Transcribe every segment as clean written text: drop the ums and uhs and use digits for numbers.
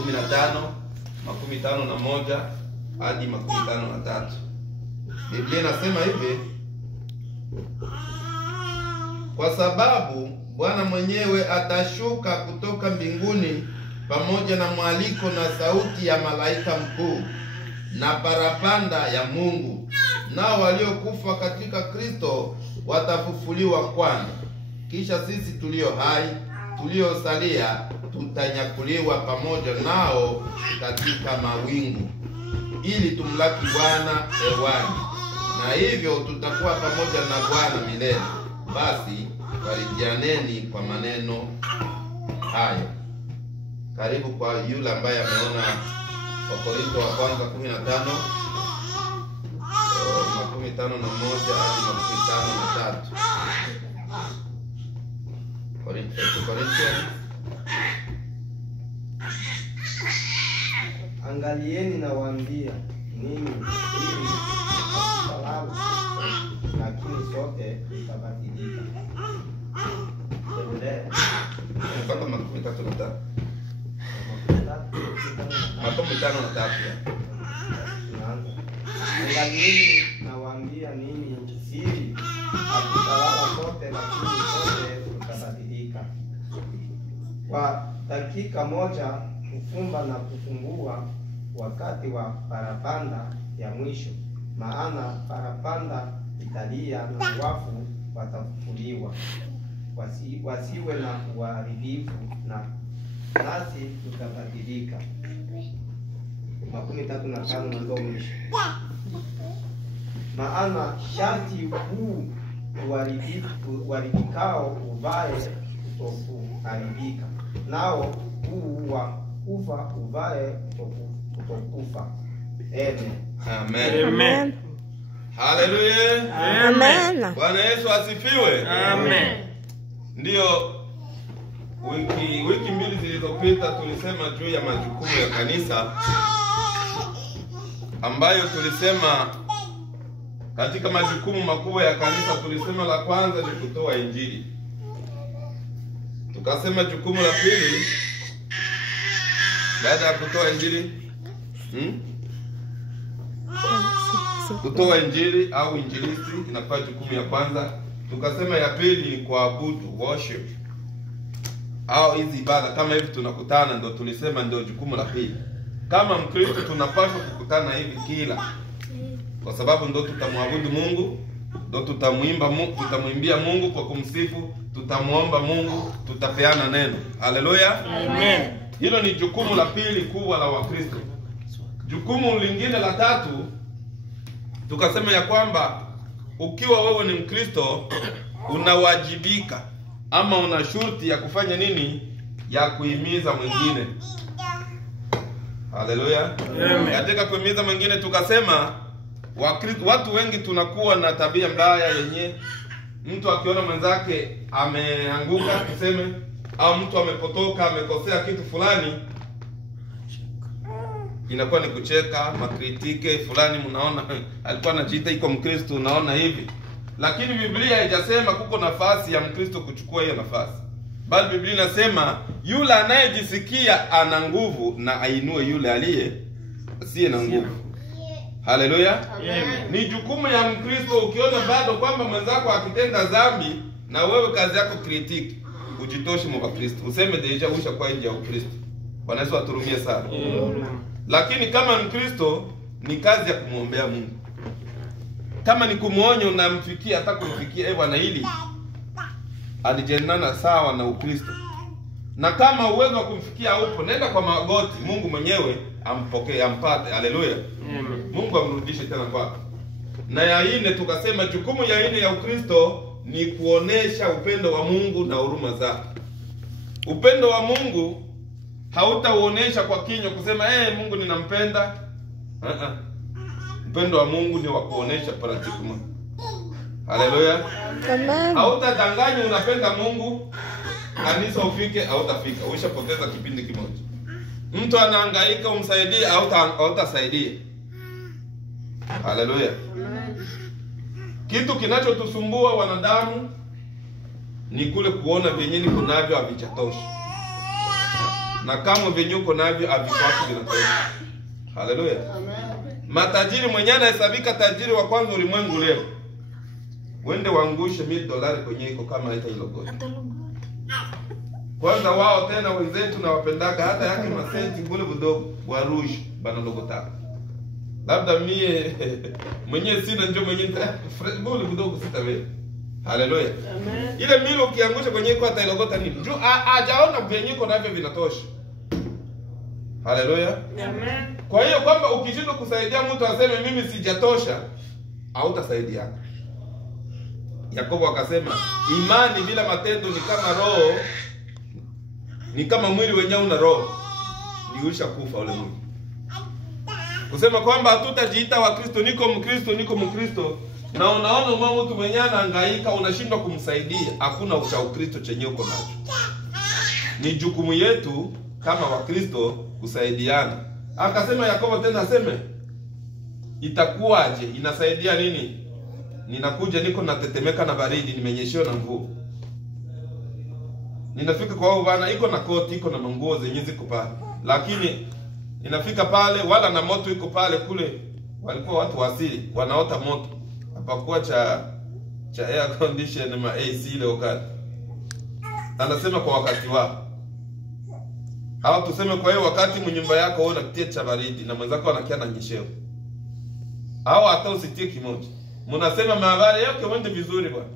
15, 51 hadi 53. Biblia inasema hivi: kwa sababu Bwana mwenyewe atashuka kutoka mbinguni pamoja na mwaliko na sauti ya malaika mkuu na parapanda ya Mungu, nao waliokufa katika Kristo watafufuliwa kwanza. Kisha sisi tulio hai tuliosalia tutanyakuliwa pamoja nao katika mawingu, ili tumlaki Bwana hewani, na hivyo tutakuwa pamoja na Bwana milele. Basi farijianeni kwa maneno hayo. Karibu kwa yule ambaye ameona Wakorintho wa kwanza 15 51 hadi 53. Corinthians. Angalieni nawaambia ninyi ili msisalale, lakini sote tutabadilika. Mpaka 53. 53. Angalieni nawaambia ninyi ili hatutalala sote, lakini sote tutabadilika. Kwa dakika moja, kufumba na kufumbua, wakati wa parapanda ya mwisho. Maana parapanda italia na wafu watafufuliwa, wasiwe na uharibifu, na nasi tutabadilika. 35 ndio mwisho. Maana sharti huu uharibikao uvae kutokuharibika, nao huu wa kufa uvae kutokufa. Amen. Amen. Haleluya. Amen. Bwana Yesu asifiwe. Amen. Ndio, wiki mbili zilizopita tulisema juu ya majukumu ya kanisa, ambayo tulisema katika majukumu makubwa ya kanisa, tulisema la kwanza ni kutoa injili. Tukasema jukumu la pili baada ya kutoa injili, kutoa injili au injilisti inakuwa jukumu ya kwanza. Tukasema ya pili ni kuabudu, worship, au hizi ibada kama hivi tunakutana, ndio tulisema ndio jukumu la pili. Kama Mkristo tunapaswa kukutana hivi kila, kwa sababu ndio tutamwabudu Mungu, ndio tutamwimbia Mungu kwa kumsifu, tutamuomba Mungu, tutapeana neno. Haleluya. Amen. Hilo ni jukumu la pili kubwa la Wakristo. Jukumu lingine la tatu tukasema ya kwamba ukiwa wewe ni Mkristo unawajibika ama una shurti ya kufanya nini? Ya kuhimiza mwingine. Haleluya. Katika kuhimiza mwingine tukasema watu wengi tunakuwa na tabia mbaya yenye mtu akiona mwenzake ameanguka tuseme, au mtu amepotoka amekosea kitu fulani, inakuwa ni kucheka, makritike fulani, mnaona alikuwa anajiita iko Mkristo, unaona hivi. Lakini Biblia haijasema kuko nafasi ya Mkristo kuchukua hiyo nafasi, bali Biblia inasema yule anayejisikia ana nguvu na ainue yule asiye na nguvu. Haleluya. Ni jukumu ya Mkristo, ukiona bado kwamba mwenzako akitenda dhambi na wewe kazi yako kritiki, ujitoshi mwa Kristo, useme deja ushakuwa nje ya Ukristo. Bwana Yesu aturumie sana. Lakini kama Mkristo ni kazi ya kumwombea Mungu. Kama ni kumuonya, unamfikia hata kumfikia Bwana hili alijenana sawa na Ukristo. Na kama uwezo wa kumfikia upo, nenda kwa magoti, Mungu mwenyewe ampokee, ampate. Haleluya. Mungu amrudishe tena kwake. Na ya ine tukasema jukumu ya ine ya Ukristo ni kuonesha upendo wa Mungu na huruma zake. Upendo wa Mungu hautauonesha kwa kinywa kusema Mungu ninampenda. Upendo wa Mungu ni wa kuonesha practically. Haleluya. Amen. Hautadanganya unapenda Mungu, kanisa ufike hautafika. Ushapoteza kipindi kimoja. Mtu anahangaika umsaidie hautasaidia. Haleluya. Kitu kinachotusumbua wanadamu ni kule kuona vyenyewe kunavyo havijatoshi. na kama vinyuko navyo havipati vinatosha. Haleluya. Matajiri mwenye anahesabika tajiri wa kwanza ulimwengu leo, wende waangushe $1,000 kwenye iko kama haita hilo goti. Kwanza wao tena wenzetu na wapendaka hata yake masenti ngule budogo warush bana logotaka. Labda mie mwenye sina ndio mwenye ngule budogo sitawe. Haleluya. Amen. Ile milo ukiangusha kwenye iko hata ilogota nini? Ndio hajaona vyenyiko navyo vinatosha. Haleluya. Amen. Kwa hiyo kwamba ukishindwa kusaidia mtu aseme mimi sijatosha, hautasaidia. Yakobo akasema imani bila matendo ni kama roho, ni kama mwili wenyewe una roho, ni ushakufa ule mwili. Kusema kwamba hatutajiita wa Kristo, niko Mkristo, na unaona mtu mwenyewe anahangaika unashindwa kumsaidia, hakuna cha Ukristo chenye uko nacho. Ni jukumu yetu kama wa Kristo kusaidiana. Akasema Yakobo tena aseme itakuwaje? Inasaidia nini? Ninakuja niko natetemeka na baridi, nimenyeshewa na mvua. Ninafika kwa wao bana, iko na koti, iko na manguo zenye ziko pale. Lakini ninafika pale wala na moto iko pale kule. Walikuwa watu wasili, wanaota moto. Hapakuwa cha air condition na AC ile wakati. Anasema kwa wakati wao. Hawa tuseme kwa hiyo wakati mnyumba yako wewe unakitia cha baridi na mwenzako anakia na nyesheo. Hawa hata usitie kimoja. Mnasema mahabari yake wende vizuri bwana.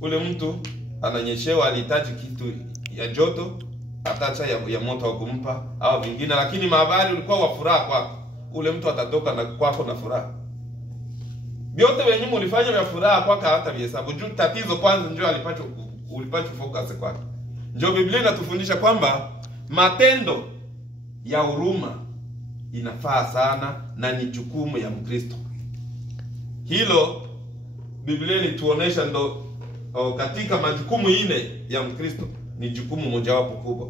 Ule mtu ananyeshewa, alihitaji kitu ya joto, atacha ya moto au kumpa au vingine, lakini mahabari ulikuwa wa furaha kwako. Ule mtu atatoka na kwako na furaha. Vyote wenyewe ulifanya vya furaha kwako hata vihesabu. Juu tatizo kwanza njoo ulipacho focus kwako. Njoo Biblia inatufundisha kwamba matendo ya huruma inafaa sana na ni jukumu ya Mkristo. Hilo Biblia inatuonesha ndo katika majukumu ine ya Mkristo ni jukumu mojawapo kubwa.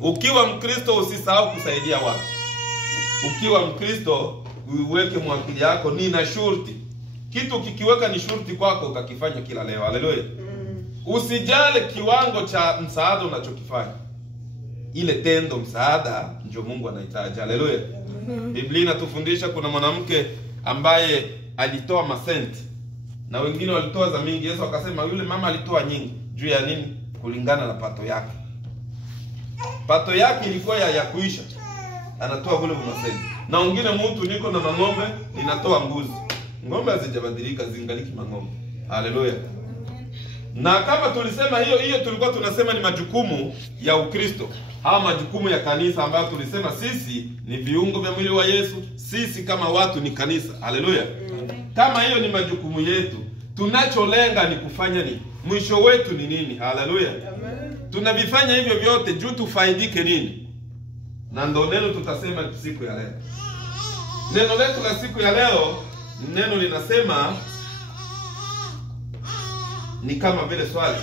Ukiwa Mkristo usisahau kusaidia watu. Ukiwa Mkristo uweke mwakili yako ni na shurti. Kitu kikiweka ni shurti kwako ukakifanya kila leo. Haleluya. Usijale kiwango cha msaada unachokifanya. Ile tendo msaada ndio Mungu anahitaji. Haleluya. Biblia inatufundisha kuna mwanamke ambaye alitoa masenti na wengine walitoa za mingi. Yesu akasema yule mama alitoa nyingi. Juu ya nini? Kulingana na pato yake. Pato yake ilikuwa ya kuisha. Anatoa vile masenti. Na wengine mtu niko na ng'ombe, ninatoa mbuzi. Ng'ombe hazijabadilika, zingaliki mang'ombe. Haleluya. Na kama tulisema hiyo tulikuwa tunasema ni majukumu ya Ukristo. Hawa majukumu ya kanisa ambayo tulisema sisi ni viungo vya mwili wa Yesu, sisi kama watu ni kanisa. Haleluya. Kama hiyo ni majukumu yetu, tunacholenga ni kufanya nini? Mwisho wetu ni nini? Haleluya. Tunavifanya hivyo vyote juu tufaidike nini? Na ndo neno tutasema siku ya leo. Neno letu la siku ya leo, neno linasema ni kama vile swali.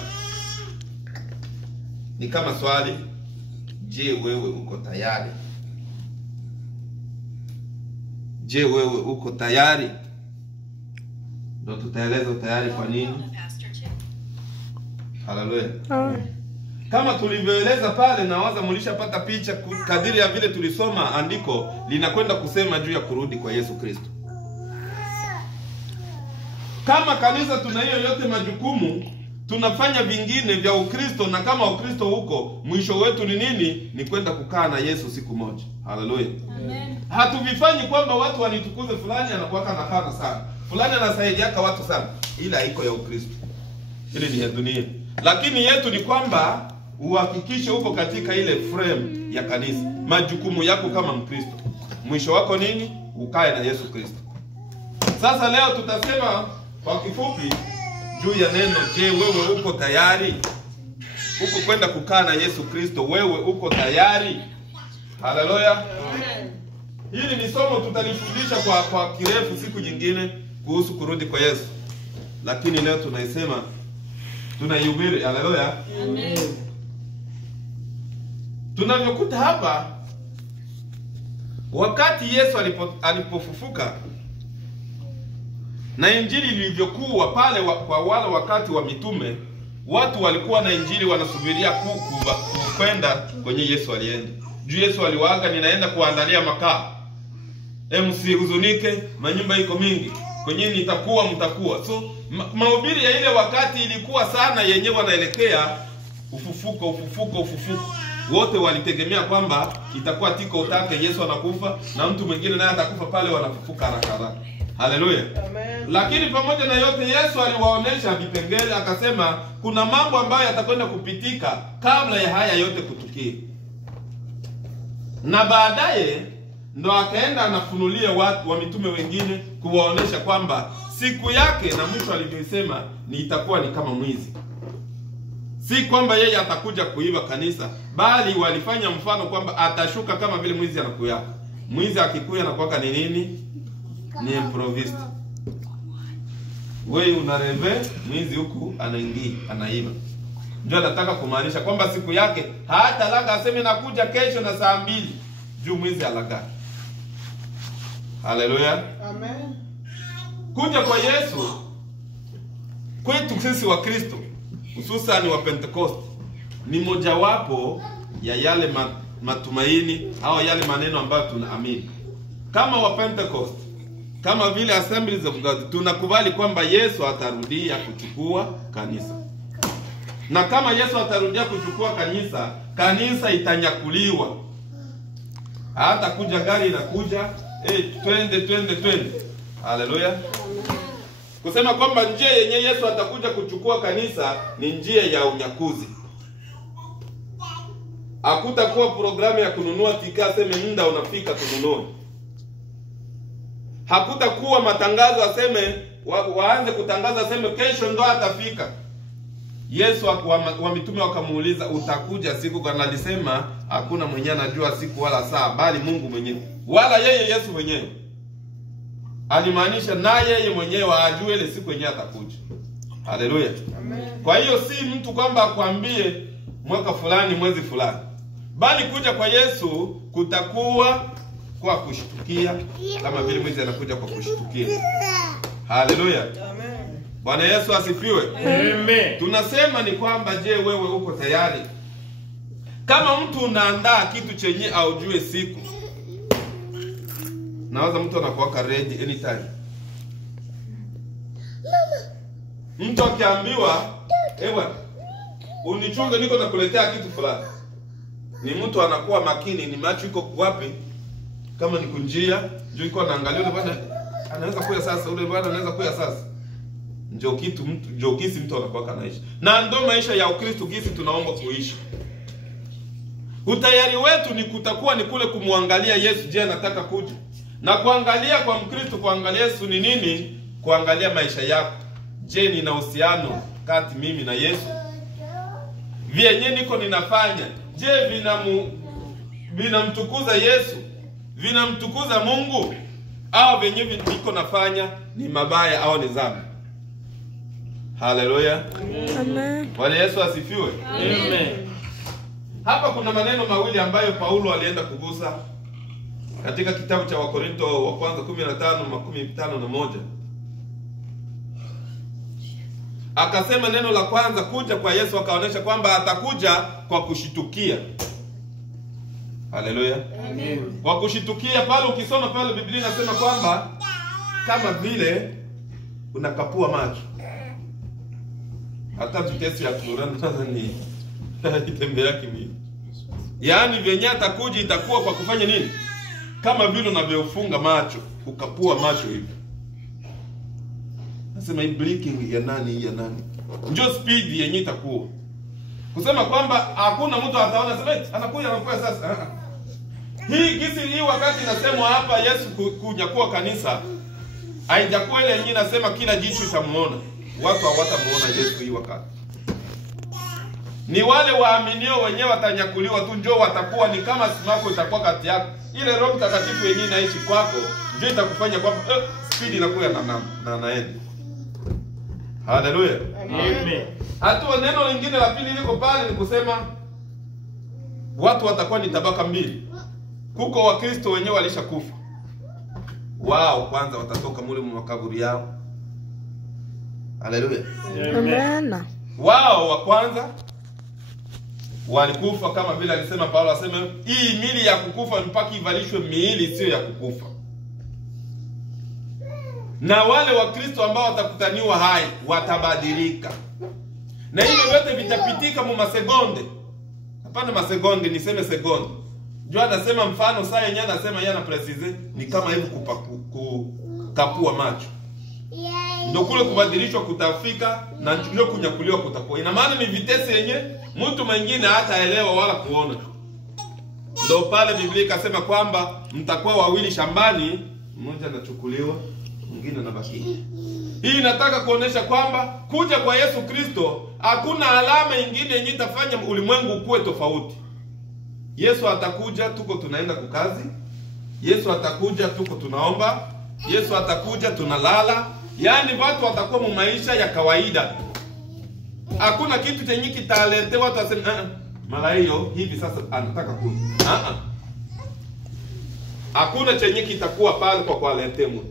Ni kama swali. Je, wewe uko tayari? Je, wewe uko tayari? Ndio tutaeleza tayari kwa nini. Haleluya. Kama tulivyoeleza pale, nawaza mlishapata picha kadiri ya vile tulisoma andiko linakwenda kusema juu ya kurudi kwa Yesu Kristo. Kama kanisa tuna hiyo yote majukumu, tunafanya vingine vya Ukristo, na kama Ukristo huko mwisho wetu ni nini? Ni kwenda kukaa na Yesu siku moja. Haleluya. Amen. Hatuvifanyi kwamba watu wanitukuze, fulani anakuwa kana kana sana, fulani anasaidiaka watu sana, ila haiko ya Ukristo. Ile ni ya dunia. Lakini yetu ni kwamba uhakikishe uko katika ile frame ya kanisa. Majukumu yako kama Mkristo, mwisho wako nini? Ukae na Yesu Kristo. Sasa leo tutasema kwa kifupi juu ya neno je, wewe uko tayari? Uko kwenda kukaa na Yesu Kristo, wewe uko tayari? Haleluya. Hili ni somo tutalifundisha kwa kirefu siku nyingine kuhusu kurudi kwa Yesu. Lakini leo tunaisema, tunaihubiri. Haleluya. Amen. Tunavyokuta hapa, wakati Yesu alipofufuka na injili ilivyokuwa pale kwa wale wakati wa mitume, watu walikuwa na injili wanasubiria kwenda kwenye Yesu alienda. Juu Yesu aliwaaga, ninaenda kuandalia makao. Msihuzunike, manyumba iko mingi. Kwenye nitakuwa mtakuwa. So mahubiri ya ile wakati ilikuwa sana yenyewe wanaelekea ufufuko. Wote walitegemea kwamba itakuwa tiko utake Yesu anakufa na mtu mwingine naye atakufa pale, wanafufuka haraka. Haleluya. Amen. Lakini pamoja na yote Yesu aliwaonesha vipengele, akasema kuna mambo ambayo yatakwenda kupitika kabla ya haya yote kutukia. Na baadaye ndo akaenda anafunulia watu wa mitume wengine kuwaonesha kwamba siku yake na mwisho alivyosema ni itakuwa ni kama mwizi. Si kwamba yeye atakuja kuiba kanisa, bali walifanya mfano kwamba atashuka kama vile mwizi anakuya. Mwizi akikuya anakuwa ni nini? Ni improvist. Wewe unareve mwizi huku anaingia, anaiba. Ndio anataka kumaanisha kwamba siku yake hata laga aseme nakuja kesho na saa 2 juu mwizi alaga. Haleluya. Amen. Kuja kwa Yesu kwetu sisi wa Kristo, hususan wa Pentecost, ni mojawapo ya yale matumaini au yale maneno ambayo tunaamini. Kama wa Pentecost, kama vile Assemblies of God, tunakubali kwamba Yesu atarudia kuchukua kanisa. Na kama Yesu atarudia kuchukua kanisa, kanisa itanyakuliwa. Hata kuja gari inakuja, twende. Haleluya. Kusema kwamba njia yenye Yesu atakuja kuchukua kanisa ni njia ya unyakuzi. Hakutakuwa programu ya kununua tika aseme muda unafika tununue. Hakutakuwa matangazo aseme waanze kutangaza aseme kesho ndo atafika. Yesu wa mitume wakamuuliza utakuja siku gani? Alisema hakuna mwenye anajua siku wala saa bali Mungu mwenyewe. Wala yeye Yesu mwenyewe. Alimaanisha na yeye mwenyewe ajue ile siku yenyewe atakuja. Haleluya. Amen. Kwa hiyo si mtu kwamba akwambie mwaka fulani mwezi fulani, bali kuja kwa Yesu kutakuwa kwa kushtukia, kama vile mwizi anakuja kwa kushtukia. Haleluya. Amen. Bwana Yesu asifiwe. Amen. Tunasema ni kwamba je, wewe uko tayari? Kama mtu unaandaa kitu chenye aujue siku, nawaza mtu anakuwa ready anytime. Mtu akiambiwa, ewa, unichunge niko nakuletea kitu fulani, ni mtu anakuwa makini, ni macho iko wapi? Kama ni kunjia, juu iko anaangalia yule bwana anaweza kuya sasa, yule bwana anaweza kuya sasa. Ndio kisi mtu anakuwa kanaishi. Na ndio maisha ya Ukristo kisi tunaomba kuishi. Utayari wetu ni kutakuwa ni kule kumwangalia Yesu, je anataka kuja. Na kuangalia kwa Mkristo, kuangalia Yesu ni nini? Kuangalia maisha yako. Je, nina uhusiano kati mimi na Yesu? Vyenye niko ninafanya, je vinamtukuza Yesu? Vinamtukuza Mungu? Au vyenye niko nafanya ni mabaya au ni dhambi? Haleluya. Amen. Bwana Yesu asifiwe. Amen. Hapa kuna maneno mawili ambayo Paulo alienda kugusa katika kitabu cha Wakorinto wa kwanza 15:51. Akasema neno la kwanza, kuja kwa Yesu, akaonesha kwamba atakuja kwa kushitukia. Haleluya. Amen. Kwa kushitukia, pale ukisoma pale Biblia inasema kwamba kama vile unakapua macho. Hata tukesi ya Qur'an ni itembea kimi. Yaani venye atakuja itakuwa kwa kufanya nini? Kama vile unavyofunga macho, ukapua macho hivi. Nasema hii blinking ya nani? Njoo speed yenye itakuwa. Kusema kwamba hakuna mtu ataona sema anakuja sasa. Hii wakati nasema hapa Yesu kunyakuwa kanisa, haijakuwa ile yenyewe nasema kila jicho itamuona. Watu hawatamuona Yesu hii wakati. Ni wale waaminio wenyewe watanyakuliwa tu, njoo watakuwa ni kama simako itakuwa kati yako. Ile Roho Mtakatifu yenyewe inaishi kwako, ndio itakufanya kwamba speed inakuwa na naenda. Haleluya. Amen. Hatua neno lingine la pili liko pale ni kusema watu watakuwa ni tabaka mbili. Kuko Wakristo wenyewe walishakufa. Wao kwanza watatoka mule mu makaburi yao. Haleluya. Amen. Wao wa kwanza walikufa kama vile alisema Paulo, asema hii miili ya kukufa mpaka ivalishwe miili sio ya kukufa. Na wale wa Kristo ambao watakutaniwa hai watabadilika. Na hivyo vyote vitapitika mu masegonde. Hapana masegonde, niseme segonde. Jua anasema mfano saa yenyewe anasema yana precise ni kama hivi kukapua macho. Ndio kule kubadilishwa kutafika na ndio kunyakuliwa kutakuwa. Ina maana ni vitesi yenye mtu mwingine hataelewa wala kuona. Ndio pale Biblia ikasema kwamba mtakuwa wawili shambani, mmoja anachukuliwa, mwingine anabaki. Hii inataka kuonesha kwamba kuja kwa Yesu Kristo hakuna alama nyingine yenye itafanya ulimwengu ukue tofauti. Yesu atakuja tuko tunaenda kukazi. Yesu atakuja tuko tunaomba. Yesu atakuja tunalala. Yaani watu watakuwa mu maisha ya kawaida. Hakuna kitu chenye kitalete watu waseme mara hiyo hivi sasa anataka kuja. Hakuna chenye kitakuwa pale kwa kualete mtu.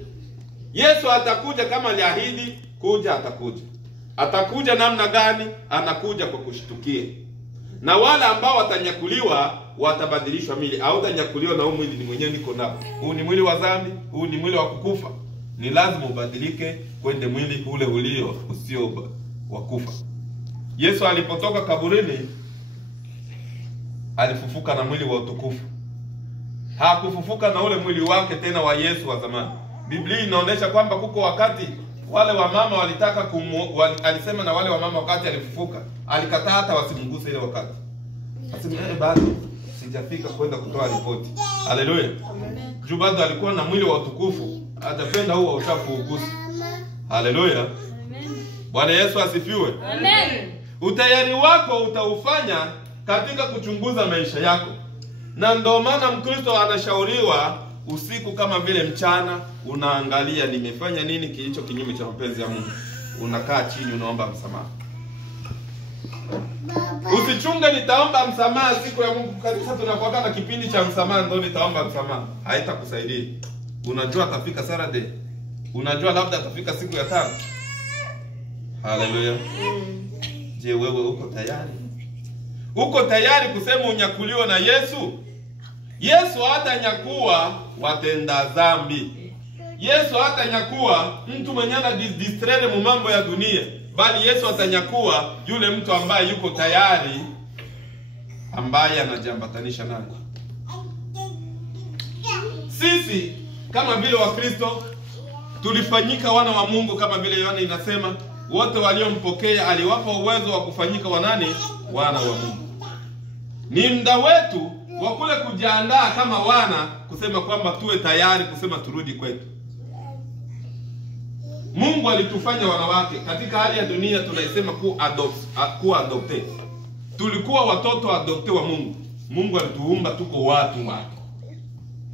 Yesu atakuja kama aliahidi kuja, atakuja. Atakuja namna gani? Anakuja kwa kushtukia. Na wale ambao watanyakuliwa watabadilishwa mili. Au utanyakuliwa na huu mwili ni mwenyewe niko nao. Huu ni mwili wa dhambi, huu ni mwili wa kukufa. Ni lazima ubadilike kwende mwili ule ulio usio wa kufa. Yesu alipotoka kaburini alifufuka na mwili wa utukufu. Hakufufuka na ule mwili wake tena wa Yesu wa zamani. Biblia inaonyesha kwamba kuko wakati wale wamama walitaka alisema na wale wamama wakati alifufuka, alikataa hata wasimguse ile wakati. Asema bado sijafika kwenda kutoa ripoti. Haleluya. Juu bado alikuwa na mwili wa utukufu, atapenda huo uchafu ugusi. Haleluya. Bwana Yesu asifiwe. Amen. Utayari wako utaufanya katika kuchunguza maisha yako. Na ndio maana Mkristo anashauriwa usiku kama vile mchana unaangalia nimefanya nini kilicho kinyume cha mapenzi ya Mungu. Unakaa chini unaomba msamaha. Usichunge nitaomba msamaha siku ya Mungu kabisa tunakuwa na kipindi cha msamaha ndio nitaomba msamaha. Haitakusaidia. Unajua atafika Saturday. Unajua labda atafika siku ya 5. Haleluya. Je, wewe uko tayari? Uko tayari kusema unyakuliwa na Yesu? Yesu hatanyakuwa watenda dhambi. Yesu hatanyakuwa mtu mwenye ana distraire mu mambo ya dunia, bali Yesu atanyakuwa yule mtu ambaye yuko tayari, ambaye anajambatanisha naye. Sisi kama vile Wakristo tulifanyika wana wa Mungu kama vile Yohana inasema, wote waliompokea aliwapa uwezo wa kufanyika wanani? Wana wa Mungu. Ni muda wetu wa kule kujiandaa kama wana, kusema kwamba tuwe tayari kusema turudi kwetu. Mungu alitufanya wanawake katika hali ya dunia tunaisema kuwa adopted. Tulikuwa watoto adopted wa Mungu. Mungu alituumba tuko watu wake.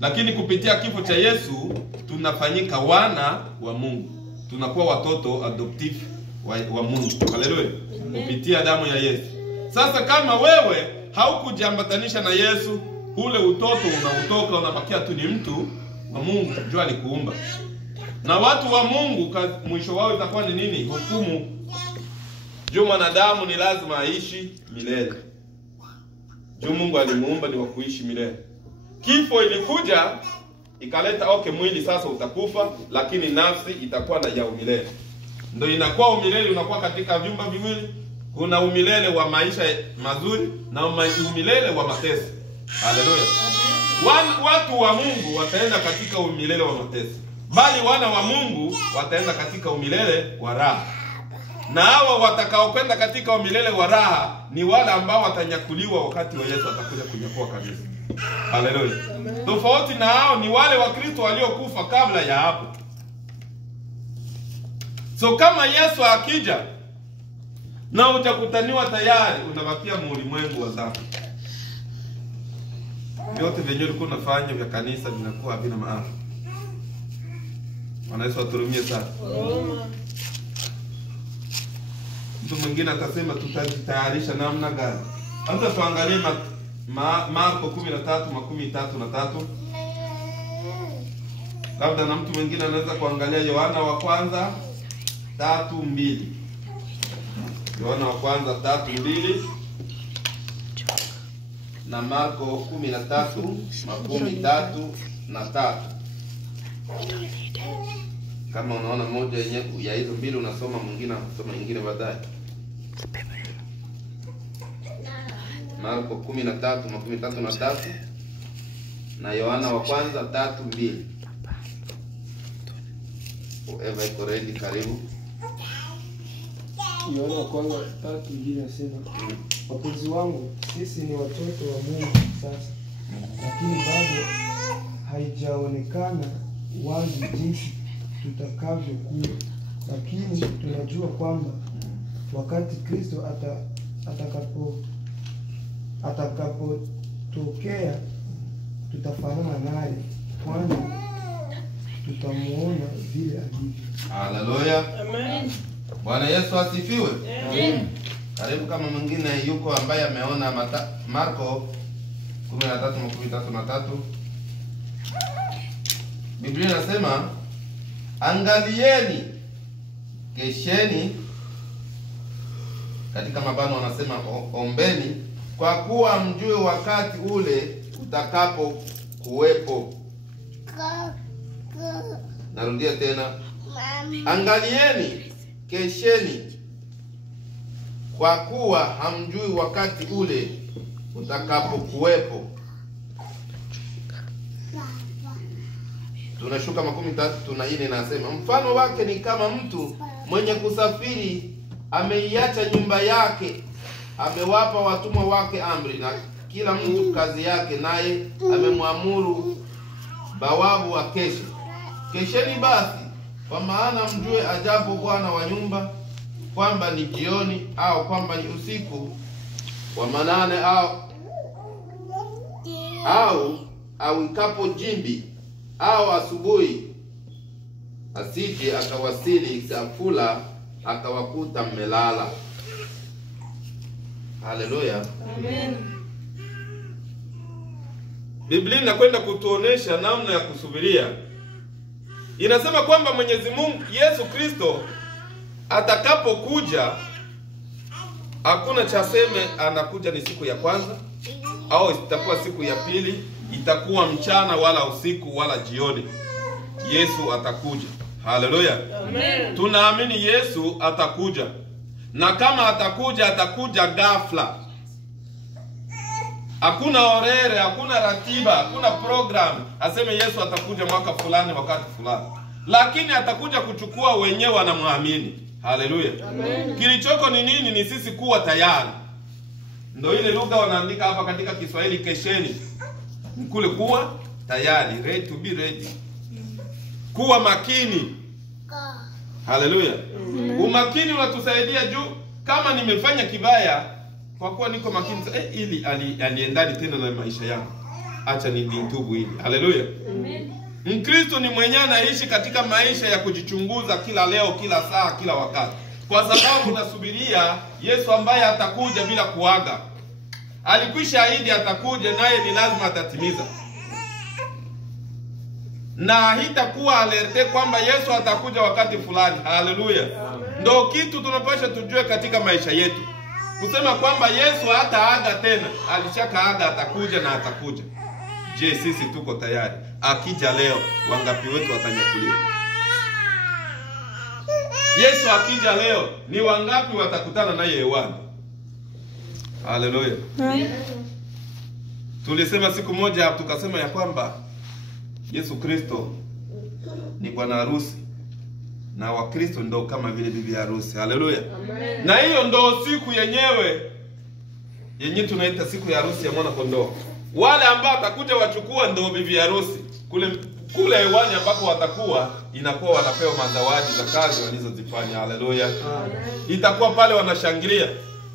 Lakini kupitia kifo cha Yesu tunafanyika wana wa Mungu. Tunakuwa watoto adoptive wa Mungu. Haleluya. Kupitia damu ya Yesu. Sasa kama wewe haukujambatanisha na Yesu, ule utoto unautoka, unabakia tu ni mtu wa Mungu, jua alikuumba. Na watu wa Mungu mwisho wao itakuwa ni nini? Hukumu. Juu mwanadamu ni lazima aishi milele. Juu Mungu alimuumba ni wa kuishi milele. Kifo ilikuja ikaleta mwili sasa utakufa, lakini nafsi itakuwa na ya umilele. Ndio inakuwa umilele, unakuwa katika vyumba viwili. Kuna umilele wa maisha mazuri na umilele wa mateso. Haleluya. Watu wa Mungu wataenda katika umilele wa mateso, bali wana wa Mungu wataenda katika umilele wa raha. Na hawa watakaokwenda katika umilele wa raha ni wale ambao watanyakuliwa wakati wa Yesu atakuja kunyakua kanisa. Haleluya. Tofauti na hao ni wale wa Kristo waliokufa kabla ya hapo. So kama Yesu akija na utakutaniwa tayari, unabakia ulimwengu wa dhambi. Vyote vyenyewe ulikuwa unafanya vya kanisa vinakuwa havina maana. Bwana Yesu aturumie sana. Mtu mwingine atasema tutajitayarisha namna gani? Hata tuangalie Marko 13:33. Labda na mtu mwingine anaweza kuangalia Yohana wa kwanza 3:2. Yohana wa kwanza 3:2 na Marko 13:33. Kama unaona moja yenye ya hizo mbili unasoma, mwingine unasoma nyingine baadaye. Marko 13:33 na Yohana wa kwanza 3:2. Eva iko ready, karibu. Yohana wa kwanza 3:2 nasema, wapenzi wangu, sisi ni watoto wa Mungu sasa, lakini bado haijaonekana wazi jinsi tutakavyokuwa, lakini tunajua kwamba wakati Kristo atakapotokea tutafanana naye, kwani tutamuona vile alivyo. Haleluya. Amen. Bwana Yesu asifiwe. Amen. Karibu kama mwingine yuko ambaye ameona Marko 13:33. Biblia inasema, angalieni, kesheni, katika mabano wanasema ombeni, kwa kuwa mjue wakati ule utakapo kuwepo. Narudia tena, angalieni, kesheni, kwa kuwa hamjui wakati ule utakapo kuwepo. Tunashuka 13:4 nasema, mfano wake ni kama mtu mwenye kusafiri, ameiacha nyumba yake, amewapa watumwa wake amri, na kila mtu kazi yake, naye amemwamuru bawabu akeshe. Kesheni basi, kwa maana mjue ajapo bwana wa nyumba, kwamba ni jioni au kwamba ni usiku wa manane au ikapo jimbi au asubuhi, asije akawasili ghafula akawakuta mmelala. Haleluya. Amen. Biblia inakwenda kutuonesha namna ya kusubiria. Inasema kwamba Mwenyezi Mungu Yesu Kristo atakapokuja, hakuna cha seme anakuja ni siku ya kwanza au itakuwa siku ya pili, itakuwa mchana wala usiku wala jioni. Yesu atakuja. Haleluya. Amen. Tunaamini Yesu atakuja. Na kama atakuja ghafla. Hakuna orere, hakuna ratiba, hakuna program aseme Yesu atakuja mwaka fulani wakati fulani. Lakini atakuja kuchukua wenyewe wanamwamini. Haleluya. Amen. Kilichoko ni nini? Ni sisi kuwa tayari. Ndio ile lugha wanaandika hapa katika Kiswahili, kesheni. Kule kuwa tayari, ready to be ready. Kuwa makini. Haleluya. Umakini unatusaidia juu kama nimefanya kibaya, kwa kuwa niko makini ili aliendani tena na maisha yangu, acha nitubu hili. Haleluya. Amen. Mkristo ni mwenye anaishi katika maisha ya kujichunguza kila leo, kila saa, kila wakati, kwa sababu unasubiria Yesu ambaye atakuja bila kuaga. Alikwisha ahidi atakuja, naye ni lazima atatimiza. Na hitakuwa alerte kwamba Yesu atakuja wakati fulani. Haleluya. Ndio kitu tunapaswa tujue katika maisha yetu, kusema kwamba Yesu hataaga tena, alishakaaga, atakuja na atakuja. Je, sisi tuko tayari? Akija leo, wangapi wetu watanyakuliwa? Yesu akija leo, ni wangapi watakutana naye hewani? Haleluya. Tulisema siku moja, tukasema ya kwamba Yesu Kristo ni bwana harusi na Wakristo ndio kama vile bibi harusi. Haleluya. Na hiyo ndio siku yenyewe tunaita siku ya harusi ya mwana kondoo. Wale ambao watakuja wachukua ndio bibi harusi. Kule hewani ambako watakuwa, inakuwa wanapewa mazawadi za kazi walizozifanya. Haleluya. Itakuwa pale wanashangilia.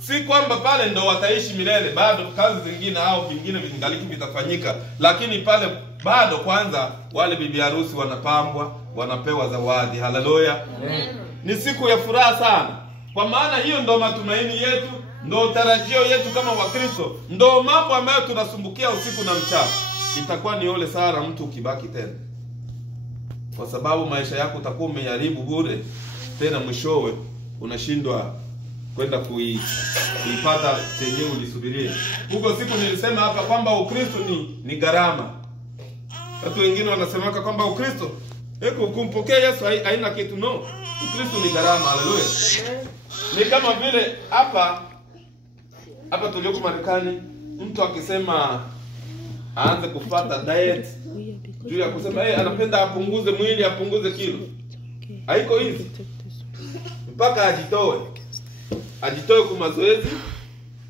Si kwamba pale ndo wataishi milele, bado kazi zingine au vingine vingaliki vitafanyika, lakini pale bado kwanza wale bibi harusi wanapambwa, wanapewa zawadi. Haleluya. Ni siku ya furaha sana, kwa maana hiyo ndo matumaini yetu, ndo tarajio yetu kama Wakristo, ndo mambo ambayo tunasumbukia usiku na mchana. Itakuwa ni ole sana mtu ukibaki tena, kwa sababu maisha yako utakuwa umeharibu bure, tena mwishowe unashindwa kwenda kuipata chenye ulisubiria. Huko siku nilisema hapa kwamba Ukristo ni gharama. Watu wengine wanasemaka kwamba Ukristo kumpokea Yesu haina kitu. No, Ukristo ni gharama. Haleluya. Ni kama vile hapa tulioko Marekani, mtu akisema aanze kufuata diet juu ya kusema anapenda apunguze mwili, apunguze kilo, haiko hivi. Mpaka ajitoe kwa mazoezi,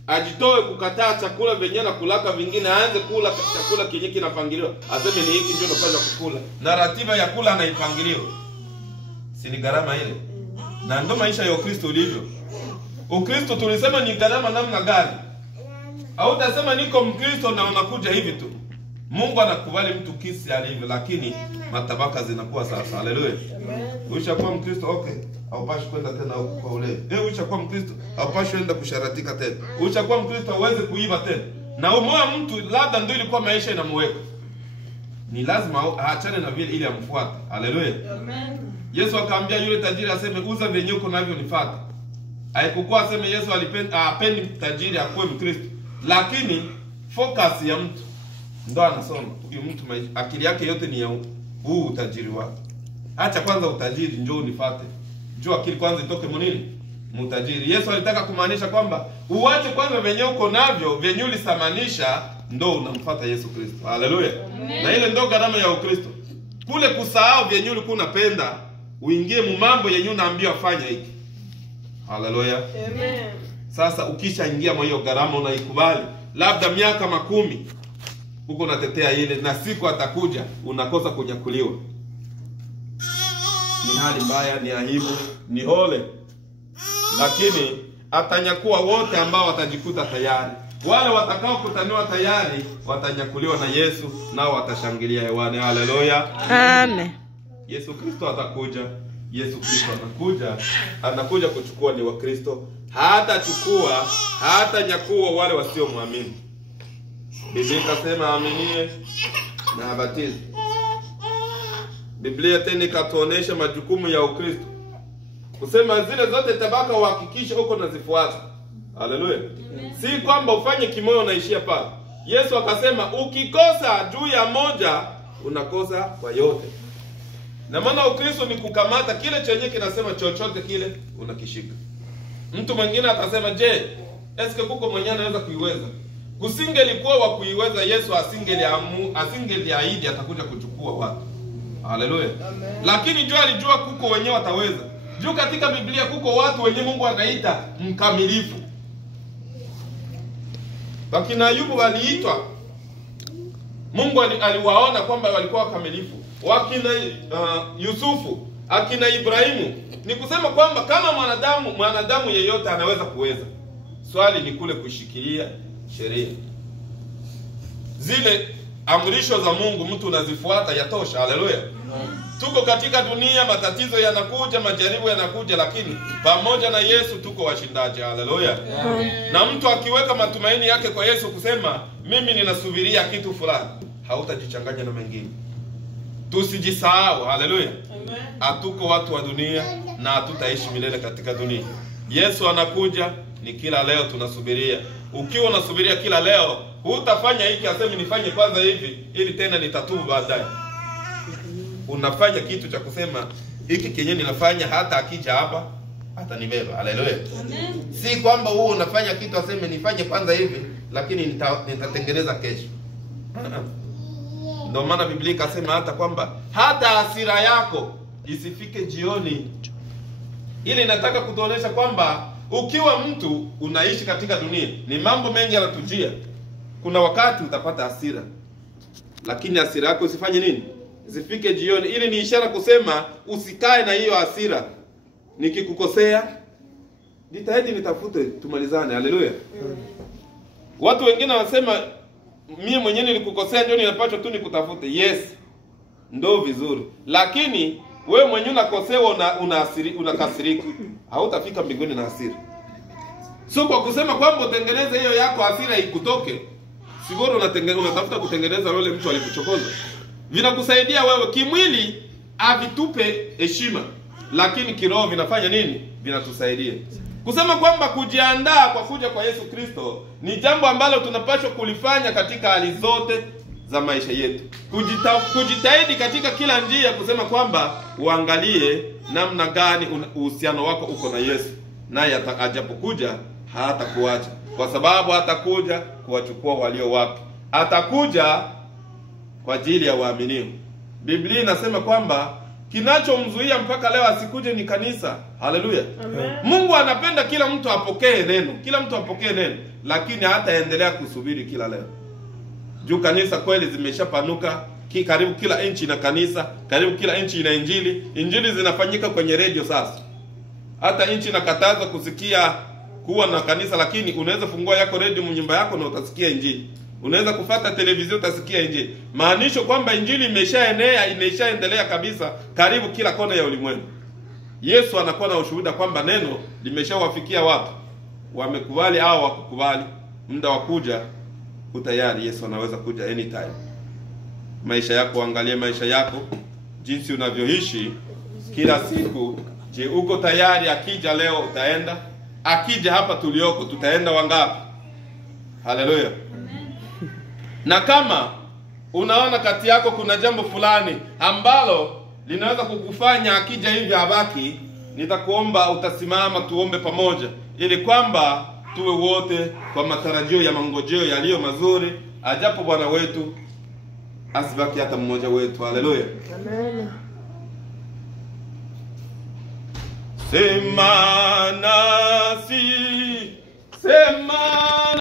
ajitoe kukataa chakula venye na kulaka vingine, aanze kula chakula kenye kinapangiliwa, aseme ni hiki ndio napaswa kukula, na ratiba ya kula anaipangiliwa. Si ni gharama ile? Na ndio maisha ya Ukristo ulivyo. Ukristo tulisema ni gharama namna gani? Au utasema niko Mkristo na unakuja hivi tu. Mungu anakubali mtu kisi alivyo, lakini matabaka zinakuwa sasa. Haleluya. Ushakuwa Mkristo, okay, haupashi kwenda tena huko kwa ule. Ushakuwa Mkristo, haupashi kwenda kusharatika tena. Ushakuwa Mkristo, uweze kuiba tena. Na umoja mtu labda ndio ilikuwa maisha inamweka. Ni lazima aachane na vile ili amfuate. Haleluya. Yesu akamwambia yule tajiri aseme uza venye uko navyo nifuate. Haikukuwa aseme Yesu apendi tajiri akuwe Mkristo, lakini focus ya mtu ndo anasoma. Huyu mtu akili yake yote ni ya huu utajiri wake. Acha kwanza utajiri njoo unifuate. Njoo akili kwanza itoke mnini? Mtajiri. Yesu alitaka kumaanisha kwamba uache kwanza venye uko navyo, venye ulisamanisha ndo unamfuata Yesu Kristo. Haleluya. Na ile ndo gharama ya Ukristo. Kule kusahau venye ulikuwa unapenda, uingie mu mambo yenye unaambiwa fanya hiki. Haleluya. Amen. Sasa ukishaingia mwa hiyo gharama unaikubali, labda miaka 10 huko unatetea ile, na siku atakuja unakosa kunyakuliwa. Ni hali mbaya, ni aibu, ni ole. Lakini atanyakua wote ambao watajikuta tayari. Wale watakao kutaniwa tayari watanyakuliwa na Yesu, nao watashangilia hewani. Haleluya. Amen. Yesu Kristo atakuja. Yesu Kristo anakuja kuchukua ni wa Kristo. Hata nyakua wale wasio muamini. Biblia ikasema aaminie na abatize. Biblia tena ikatuonesha majukumu ya Ukristo. Kusema zile zote tabaka uhakikishe uko nazifuata. Haleluya. Si kwamba ufanye kimoyo unaishia pale. Yesu akasema ukikosa juu ya moja unakosa kwa yote. Na maana Ukristo ni kukamata kile chenye kinasema chochote kile unakishika. Mtu mwingine atasema, "Je, eske kuko mwenye anaweza kuiweza?" Kusingelikuwa wa kuiweza Yesu asingeliahidi atakuja kuchukua watu. Haleluya. Lakini jua alijua kuko wenyewe wataweza. Juu katika Biblia kuko watu wenye Mungu anaita mkamilifu. Wakina Ayubu waliitwa. Mungu aliwaona kwamba walikuwa wakamilifu. Wakina Yusufu, akina Ibrahimu. Ni kusema kwamba kama mwanadamu yeyote anaweza kuweza. Swali ni kule kushikilia sheria. Zile amrisho za Mungu mtu unazifuata yatosha. Haleluya. Tuko katika dunia, matatizo yanakuja, majaribu yanakuja, lakini pamoja na Yesu tuko washindaji. Haleluya. Na mtu akiweka matumaini yake kwa Yesu kusema mimi ninasubiria kitu fulani, hautajichanganya na mengine. Tusijisahau. Haleluya. Hatuko watu wa dunia na hatutaishi milele katika dunia. Yesu anakuja, ni kila leo tunasubiria. Ukiwa unasubiria kila leo, hutafanya hiki aseme nifanye kwanza hivi ili tena nitatubu baadaye. Unafanya kitu cha kusema hiki kenye ninafanya hata akija hapa atanibeba. Haleluya. Si kwamba wewe unafanya kitu aseme nifanye kwanza hivi lakini nitatengeneza kesho. Ndio maana Biblia ikasema hata kwamba hata hasira yako isifike jioni. Ili nataka kutuonesha kwamba ukiwa mtu unaishi katika dunia, ni mambo mengi yanatujia. Kuna wakati utapata hasira, lakini hasira yako usifanye nini? Isifike jioni. Ili ni ishara kusema usikae na hiyo hasira. Nikikukosea nitahidi nitafute tumalizane. Haleluya. Watu wengine wanasema mimi mwenyewe nilikukosea ndio ninapaswa tu nikutafute. Yes, ndio vizuri. Lakini wewe mwenyewe unakosewa unakasirika, hautafika mbinguni na hasira. So kwa kusema kwamba utengeneze hiyo yako hasira ikutoke, si bora unatafuta kutengeneza yule mtu alikuchokoza. Vinakusaidia wewe kimwili avitupe heshima, lakini kiroho vinafanya nini? Vinatusaidia. Kusema kwamba kujiandaa kwa kuja kwa Yesu Kristo ni jambo ambalo tunapaswa kulifanya katika hali zote za maisha yetu. Kujitahidi katika kila njia kusema kwamba uangalie namna gani uhusiano wako uko na Yesu. Naye ajapokuja hatakuacha, kwa sababu hatakuja kuwachukua walio wake. Atakuja kwa ajili ya waaminio. Biblia inasema kwamba kinachomzuia mpaka leo asikuje ni kanisa. Haleluya. Mungu anapenda kila mtu apokee neno. Kila mtu apokee neno, lakini hataendelea kusubiri kila leo. Juu kanisa kweli zimeshapanuka, karibu kila nchi ina kanisa, karibu kila nchi ina injili. Injili zinafanyika kwenye radio sasa. Hata nchi inakataza kusikia kuwa na kanisa, lakini unaweza fungua yako radio nyumba yako na utasikia injili. Unaweza kufuata televisheni utasikia injili. Maanisho kwamba injili imeshaenea, imeshaendelea kabisa karibu kila kona ya ulimwengu. Yesu anakuwa na ushuhuda kwamba neno limeshawafikia watu. Wamekubali au wakukubali, muda wa kuja utayari. Yesu anaweza kuja anytime. Maisha yako, angalia maisha yako jinsi unavyoishi kila siku. Je, uko tayari? Akija leo utaenda? Akija hapa tulioko tutaenda wangapi? Haleluya. Na kama unaona kati yako kuna jambo fulani ambalo linaweza kukufanya akija hivi abaki, nitakuomba utasimama tuombe pamoja, ili kwamba tuwe wote kwa matarajio ya mangojeo yaliyo mazuri, ajapo Bwana wetu asibaki hata mmoja wetu. Haleluya. Amen. Sema nasi, sema